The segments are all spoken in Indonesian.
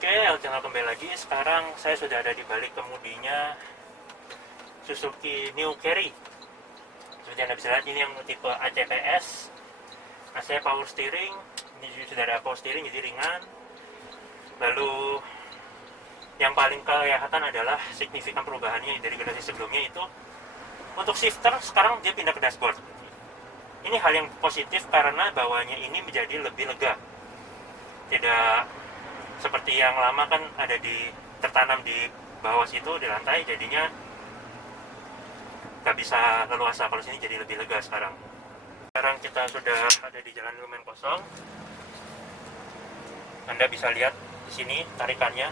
Oke, channel kembali lagi. Sekarang saya sudah ada di balik kemudinya Suzuki New Carry. Seperti Anda bisa lihat, ini yang tipe ACPS. AC power steering. Ini sudah ada power steering, jadi ringan. Lalu yang paling kelihatan adalah signifikan perubahannya dari generasi sebelumnya, itu untuk shifter sekarang dia pindah ke dashboard. Ini hal yang positif karena bawahnya ini menjadi lebih lega. Tidak seperti yang lama kan ada tertanam di bawah situ di lantai, jadinya nggak bisa leluasa. Kalau sini jadi lebih lega sekarang. Sekarang kita sudah ada di jalan lumayan kosong. Anda bisa lihat di sini tarikannya.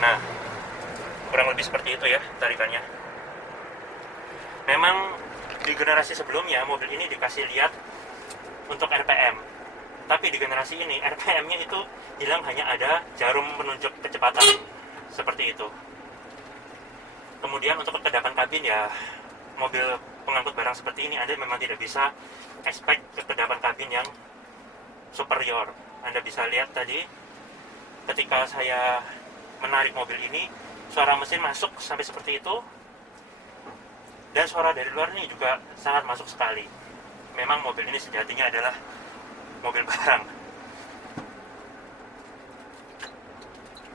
Nah, kurang lebih seperti itu ya tarikannya. Memang di generasi sebelumnya mobil ini dikasih lihat untuk RPM, tapi di generasi ini RPM-nya itu hilang, hanya ada jarum penunjuk kecepatan seperti itu. Kemudian untuk kekedapan kabin, ya mobil pengangkut barang seperti ini Anda memang tidak bisa expect kekedapan kabin yang superior. Anda bisa lihat tadi ketika saya menarik mobil ini, suara mesin masuk sampai seperti itu, dan suara dari luar ini juga sangat masuk sekali. Memang mobil ini sejatinya adalah mobil barang,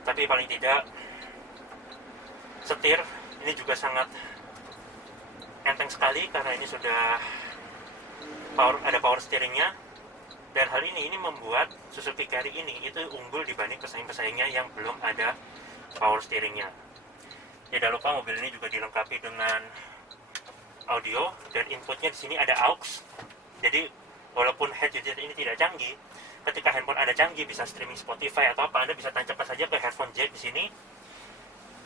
tapi paling tidak setir ini juga sangat enteng sekali karena ini sudah ada power steeringnya. Dan hal ini membuat Suzuki Carry ini itu unggul dibanding pesaing-pesaingnya yang belum ada power steeringnya. Tidak lupa mobil ini juga dilengkapi dengan audio, dan inputnya di sini ada aux. Jadi walaupun head unit ini tidak canggih, ketika handphone Anda canggih, bisa streaming Spotify atau apa, Anda bisa tancapkan saja ke headphone jack di sini,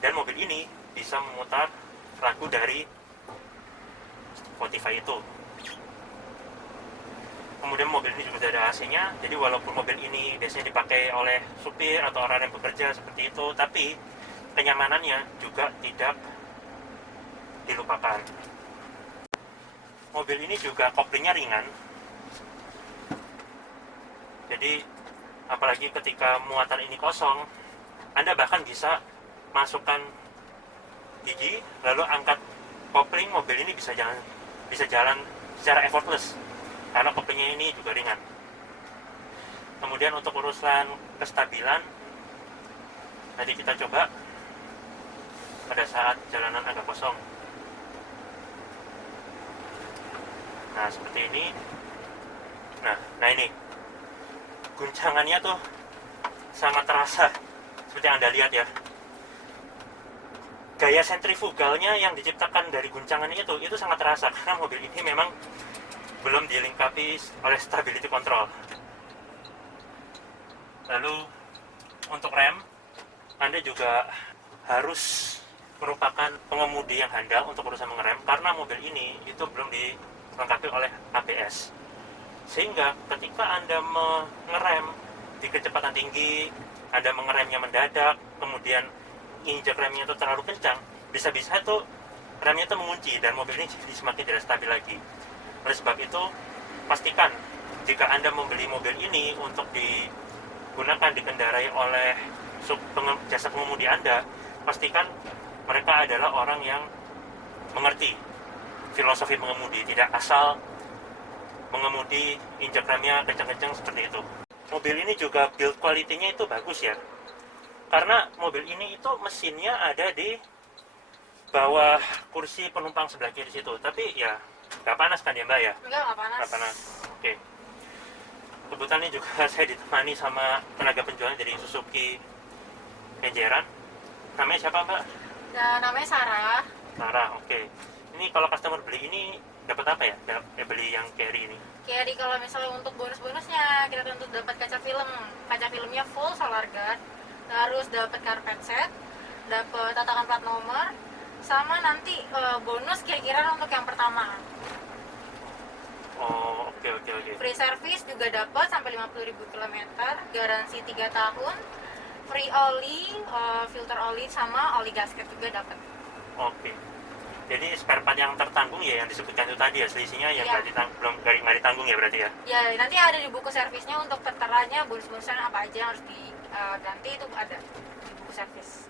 dan mobil ini bisa memutar lagu dari Spotify itu. Kemudian mobil ini juga ada AC-nya, jadi walaupun mobil ini biasanya dipakai oleh supir atau orang yang bekerja seperti itu, tapi kenyamanannya juga tidak dilupakan. Mobil ini juga koplingnya ringan, jadi apalagi ketika muatan ini kosong, Anda bahkan bisa masukkan gigi lalu angkat kopling, mobil ini bisa jalan secara effortless karena koplingnya ini juga ringan. Kemudian untuk urusan kestabilan, tadi kita coba pada saat jalanan agak kosong. Nah, seperti ini. Nah ini guncangannya tuh sangat terasa, seperti Anda lihat ya. Gaya sentrifugalnya yang diciptakan dari guncangannya itu sangat terasa karena mobil ini memang belum dilengkapi oleh stability control. Lalu untuk rem, Anda juga harus merupakan pengemudi yang handal untuk urusan mengerem, karena mobil ini itu belum dilengkapi oleh ABS. Sehingga ketika Anda mengerem di kecepatan tinggi, Anda mengeremnya mendadak, kemudian injak remnya itu terlalu kencang, bisa-bisa tuh remnya itu mengunci dan mobil ini jadi semakin tidak stabil lagi. Oleh sebab itu, pastikan jika Anda membeli mobil ini untuk digunakan dikendarai oleh jasa pengemudi Anda, pastikan mereka adalah orang yang mengerti filosofi mengemudi, tidak asal mengemudi injak remnya kencang-kencang seperti itu. Mobil ini juga build quality-nya itu bagus ya, karena mobil ini itu mesinnya ada di bawah kursi penumpang sebelah kiri situ, tapi ya nggak panas kan ya Mbak ya? Nggak panas. Nggak panas. Oke. Kebetulan ini juga saya ditemani sama tenaga penjual dari Suzuki Kenjeran. Namanya siapa Mbak? Nah, namanya Sarah. Sarah, oke. Ini kalau customer beli ini dapat apa ya? Beli yang Carry ini. Jadi kalau misalnya untuk bonus-bonusnya, kita tentu dapat kaca film. Kaca filmnya full solar guard. Harus dapat carpet set, dapat tatakan plat nomor, sama nanti bonus kira-kira untuk yang pertama. Oh, oke. Free service juga dapat sampai 50.000 km, garansi 3 tahun, free oli, filter oli sama oli gasket juga dapat. Oke. Jadi spare part yang tertanggung ya yang disebutkan itu tadi ya, selisihnya yang Iya. nggak ditanggung ya berarti ya. Ya nanti ada di buku servisnya untuk terteranya bonus-bonusan apa aja yang harus diganti, itu ada di buku servis.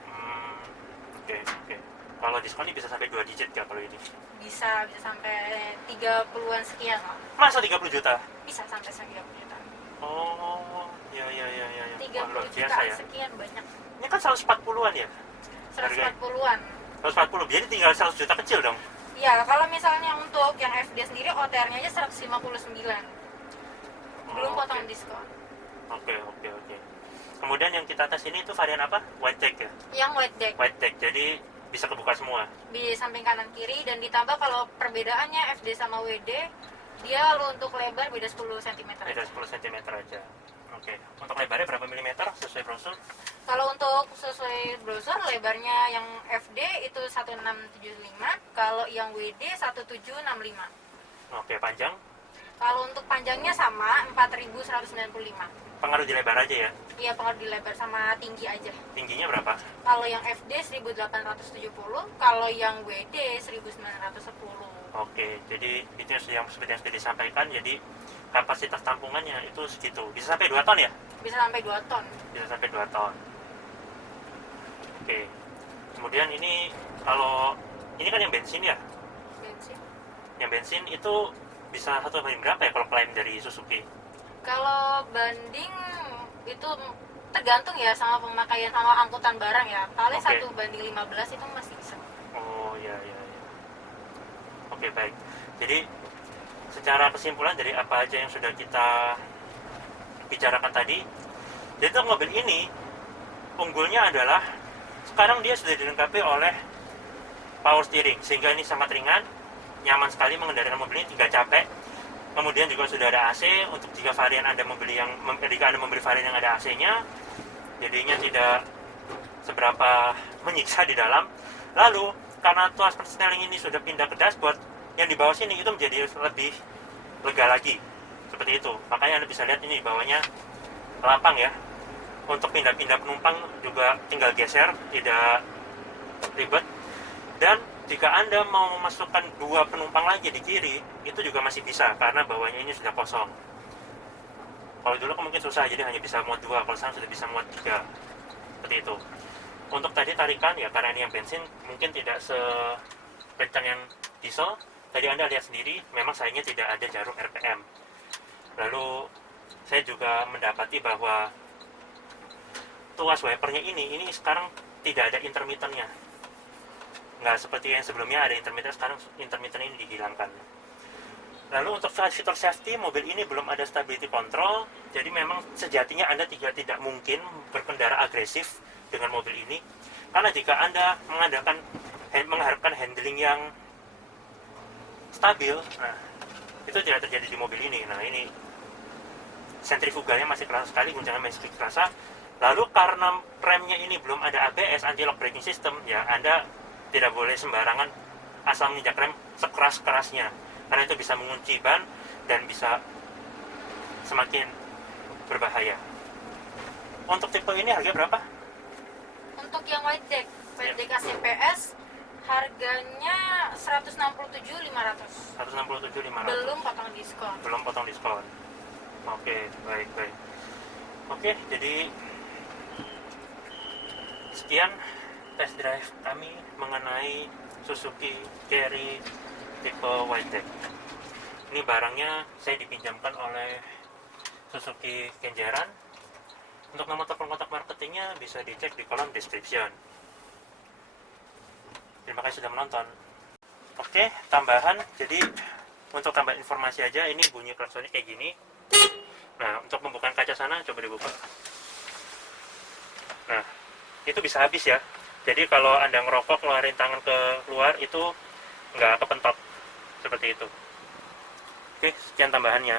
Oke, oke. Kalau diskon ini bisa sampai 2 digit nggak kalau ini? Bisa sampai 30-an sekian lah. Masa 30 juta? Bisa sampai 30 juta. Oh, ya. 30 Luar juta biasa ya. sekian banyak. Ini kan 140-an ya? 140-an. 140, jadi tinggal 100 juta kecil dong? Ya, kalau misalnya untuk yang FD sendiri OTR-nya aja 159. Belum Oh, potongan oke. diskon. Oke. Kemudian yang kita tes ini itu varian apa? White deck ya? Yang white deck White deck, jadi bisa kebuka semua. di samping kanan kiri, dan ditambah kalau perbedaannya FD sama WD, dia untuk lebar beda 10 cm Beda aja. 10 cm aja. Oke. Untuk lebarnya berapa milimeter sesuai brosur? Kalau untuk sesuai browser, lebarnya yang FD itu 1675, kalau yang WD 1765. Oke, panjang? Kalau untuk panjangnya sama 4195. Pengaruh di lebar aja ya? Iya, pengaruh di lebar sama tinggi aja. Tingginya berapa? Kalau yang FD 1870, kalau yang WD 1910. Oke, jadi itu yang seperti yang sudah disampaikan. Jadi kapasitas tampungannya itu segitu. Bisa sampai 2 ton ya? Bisa sampai 2 ton. Bisa sampai 2 ton. Oke. Kemudian ini kalau ini kan yang bensin ya? Bensin. Yang bensin itu bisa satu banding berapa ya kalau klaim dari Suzuki? Kalau banding itu tergantung ya sama pemakaian sama angkutan barang ya. Paling Oke. 1:15 itu masih bisa. Oh ya. Oke, baik. Jadi secara kesimpulan dari apa aja yang sudah kita bicarakan tadi, jadi untuk mobil ini unggulnya adalah sekarang dia sudah dilengkapi oleh power steering, sehingga ini sangat ringan, nyaman sekali mengendarai mobil ini, tidak capek. Kemudian juga sudah ada AC untuk jika varian Anda jika Anda membeli varian yang ada AC-nya, jadinya tidak seberapa menyiksa di dalam. Lalu karena tuas persneling ini sudah pindah ke dashboard, yang di bawah sini itu menjadi lebih lega lagi, seperti itu. Makanya Anda bisa lihat ini di bawahnya lapang ya. Untuk pindah-pindah penumpang juga tinggal geser, tidak ribet. Dan jika Anda mau memasukkan 2 penumpang lagi di kiri, itu juga masih bisa karena bawahnya ini sudah kosong. Kalau dulu mungkin susah, jadi hanya bisa muat 2, kalau sekarang sudah bisa muat 3, seperti itu. Untuk tadi tarikan ya, karena ini yang bensin mungkin tidak sekencang yang diesel. Tadi Anda lihat sendiri, memang sayangnya tidak ada jarum RPM. Lalu saya juga mendapati bahwa tuas wipernya ini sekarang tidak ada intermittennya. Nggak seperti yang sebelumnya ada intermitten, sekarang intermitten ini dihilangkan. Lalu untuk fitur safety, mobil ini belum ada stability control, jadi memang sejatinya Anda tidak mungkin berkendara agresif dengan mobil ini, karena jika Anda mengharapkan handling yang stabil, nah itu tidak terjadi di mobil ini. Nah ini sentrifugalnya masih kerasa sekali, guncangan masih kerasa. Lalu karena remnya ini belum ada ABS, anti-lock braking system, ya Anda tidak boleh sembarangan asal menginjak rem sekeras-kerasnya, karena itu bisa mengunci ban dan bisa semakin berbahaya. Untuk tipe ini harga berapa? Untuk yang white deck ACPS harganya 167.500. 167.500. Belum potong diskon. Belum potong diskon. Oke, baik. Oke, jadi sekian test drive kami mengenai Suzuki Carry tipe white deck. Ini barangnya saya dipinjamkan oleh Suzuki Kenjeran. Untuk nomor telepon kontak marketingnya bisa dicek di kolom description. Terima kasih sudah menonton. Oke, tambahan. Jadi untuk tambah informasi aja, ini bunyi klaksonnya kayak gini. Nah, untuk pembukaan kaca sana coba dibuka. Nah, itu bisa habis ya. Jadi kalau Anda ngerokok keluarin tangan ke luar itu nggak kepentok seperti itu. Oke, sekian tambahannya.